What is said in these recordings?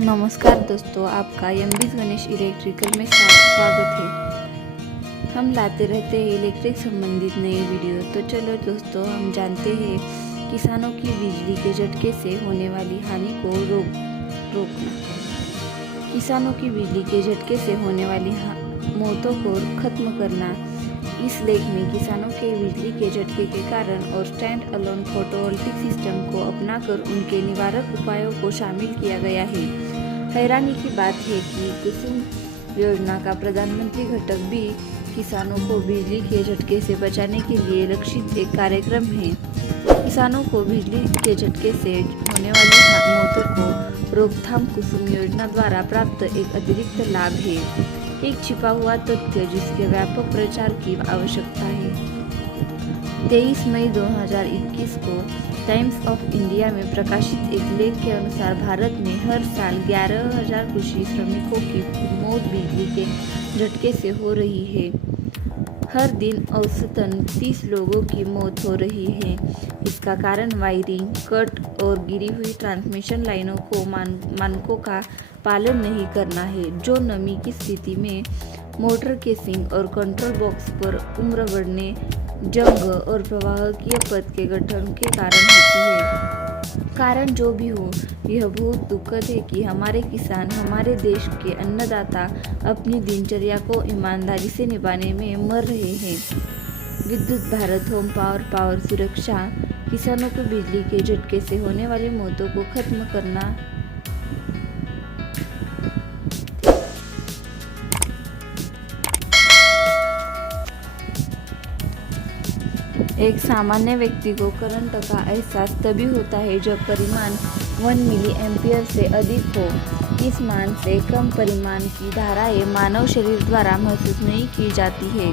नमस्कार दोस्तों, आपका एमबीज गणेश इलेक्ट्रिकल में स्वागत है। हम लाते रहते हैं इलेक्ट्रिक संबंधित नए वीडियो। तो चलो दोस्तों, हम जानते हैं किसानों की बिजली के झटके से होने वाली हानि को रोकना। किसानों की बिजली के झटके से होने वाली मौतों को खत्म करना। इस लेख में किसानों के बिजली के झटके के कारण और स्टैंड अलोन फोटोवोल्टिक सिस्टम को अपनाकर उनके निवारक उपायों को शामिल किया गया है। हैरानी की बात है कि कुसुम योजना का प्रधानमंत्री घटक भी किसानों को बिजली के झटके से बचाने के लिए लक्षित एक कार्यक्रम है। किसानों को बिजली के झटके से होने वाली मौतों को रोकथाम कुसुम योजना द्वारा प्राप्त एक अतिरिक्त लाभ है, एक छिपा हुआ तथ्य जिसके व्यापक प्रचार की आवश्यकता है। 23 मई 2021 को टाइम्स ऑफ इंडिया में प्रकाशित एक लेख के अनुसार भारत में हर साल 11,000 कृषि श्रमिकों की मौत बिजली के झटके से हो रही है। हर दिन औसतन 30 लोगों की मौत हो रही है। इसका कारण वायरिंग कट और गिरी हुई ट्रांसमिशन लाइनों को मानकों का पालन नहीं करना है, जो नमी की स्थिति में मोटर केसिंग और कंट्रोल बॉक्स पर उम्र बढ़ने, जंग और प्रवाहकीय पथ के गठन के कारण होती है। कारण जो भी हो, यह बहुत दुखद है कि हमारे किसान, हमारे देश के अन्नदाता अपनी दिनचर्या को ईमानदारी से निभाने में मर रहे हैं। विद्युत भारत होम पावर सुरक्षा। किसानों को बिजली के झटके से होने वाली मौतों को खत्म करना। एक सामान्य व्यक्ति को करंट का एहसास तभी होता है जब परिमाण 1 मिली एम्पियर से अधिक हो। इस मान से कम परिमाण की धाराएं मानव शरीर द्वारा महसूस नहीं की जाती है।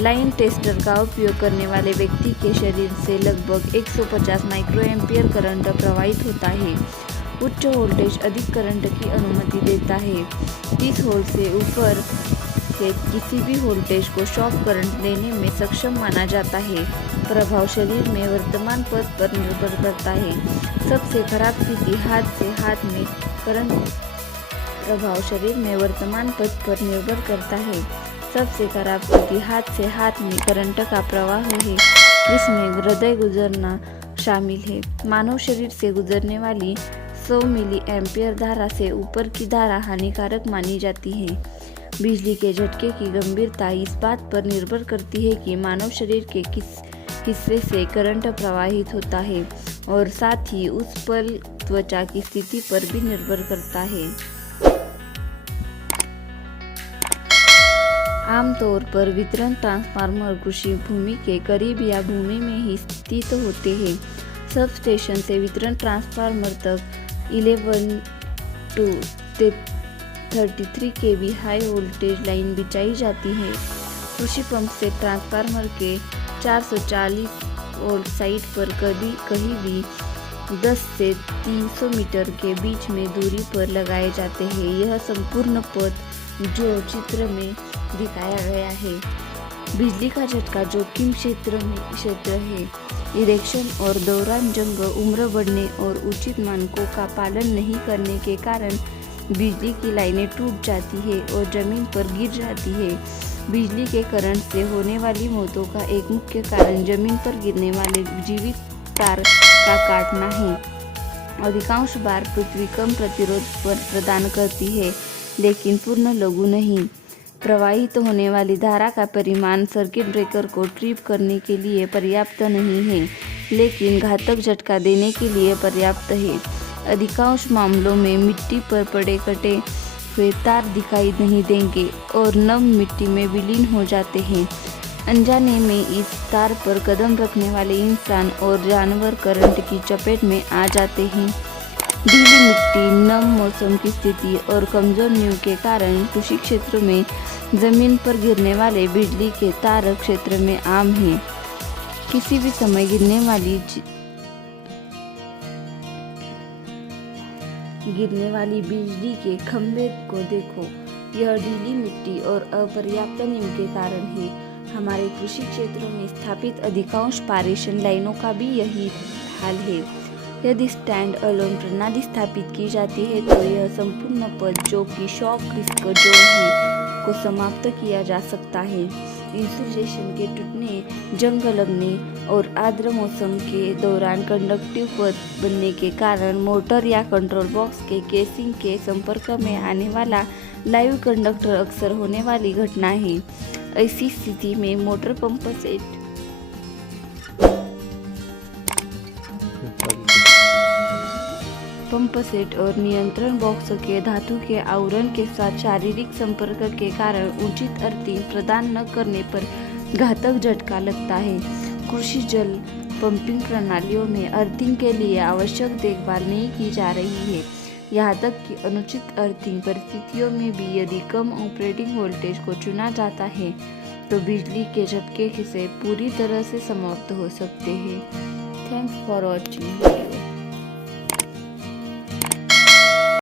लाइन टेस्टर का उपयोग करने वाले व्यक्ति के शरीर से लगभग 150 माइक्रो एम्पियर करंट प्रवाहित होता है। उच्च वोल्टेज अधिक करंट की अनुमति देता है। 30 वोल्ट से ऊपर के किसी भी वोल्टेज को शॉक करंट देने में सक्षम माना जाता है। प्रभाव शरीर में वर्तमान पथ पर निर्भर करता है। सबसे खराब स्थिति हाथ से हाथ में करंट। प्रभाव शरीर में वर्तमान पथ पर निर्भर करता है। सबसे खराब स्थिति हाथ से हाथ में करंट का प्रवाह है, जिसमें हृदय गुजरना शामिल है। मानव शरीर से गुजरने वाली 100 मिली एम्पियर धारा से ऊपर की धारा हानिकारक मानी जाती है। बिजली के झटके की गंभीरता इस बात पर निर्भर करती है कि मानव शरीर के किस हिस्से से करंट प्रवाहित होता है, और साथ ही उस पल त्वचा की स्थिति पर भी निर्भर करता है। आमतौर पर वितरण ट्रांसफार्मर कृषि भूमि के करीब या भूमि में ही स्थित होते हैं। सब स्टेशन से वितरण ट्रांसफार्मर तक 11 to 33 kV high voltage line बिछाई जाती है। कृषि पंप से ट्रांसफार्मर के 440 वोल्ट साइट पर कहीं भी 10 से 300 मीटर के बीच में दूरी पर लगाए जाते हैं। यह संपूर्ण पथ जो चित्र में दिखाया गया है। बिजली का झटका जोखिम क्षेत्र है। इरेक्शन और दौरान जंग, उम्र बढ़ने और उचित मानकों का पालन नहीं करने के कारण बिजली की लाइनें टूट जाती है और जमीन पर गिर जाती है। बिजली के करंट से होने वाली मौतों का एक मुख्य कारण जमीन पर गिरने वाले जीवित तार का काटना है। अधिकांश बार पृथ्वी कम प्रतिरोध प्रदान करती है, लेकिन पूर्ण लघु नहीं। प्रवाहित होने वाली धारा का परिमाण सर्किट ब्रेकर को ट्रिप करने के लिए पर्याप्त नहीं है, लेकिन घातक झटका देने के लिए पर्याप्त है। अधिकांश मामलों में मिट्टी पर पड़े कटे हुए तार दिखाई नहीं देंगे और नम मिट्टी में विलीन हो जाते हैं। अनजाने में इस तार पर कदम रखने वाले इंसान और जानवर करंट की चपेट में आ जाते हैं। ढीली मिट्टी, नम मौसम की स्थिति और कमजोर नींव के कारण कृषि क्षेत्र में जमीन पर गिरने वाले बिजली के तार क्षेत्र में आम हैं। किसी भी समय गिरने वाली बिजली के खंभे को देखो। यह ढीली मिट्टी और अपर्याप्त नींव के कारण है। हमारे कृषि क्षेत्रों में स्थापित अधिकांश पारेषण लाइनों का भी यही हाल है। यदि स्टैंड अलोन प्रणाली स्थापित की जाती है तो यह संपूर्ण पद जो कि शॉक रिस्क जोन है को समाप्त किया जा सकता है। इंसुलेशन के टूटने, जंग लगने और आर्द्र मौसम के दौरान कंडक्टिव पद बनने के कारण मोटर या कंट्रोल बॉक्स के केसिंग के संपर्क में आने वाला लाइव कंडक्टर अक्सर होने वाली घटना है। ऐसी स्थिति में मोटर पंप सेट और नियंत्रण बॉक्स के धातु के आवरण के साथ शारीरिक संपर्क के कारण उचित अर्थिंग प्रदान न करने पर घातक झटका लगता है। कृषि जल पंपिंग प्रणालियों में अर्थिंग के लिए आवश्यक देखभाल नहीं की जा रही है, यहाँ तक कि अनुचित अर्थिंग परिस्थितियों में भी यदि कम ऑपरेटिंग वोल्टेज को चुना जाता है तो बिजली के झटके से पूरी तरह से समाप्त हो सकते हैं। Thanks for watching.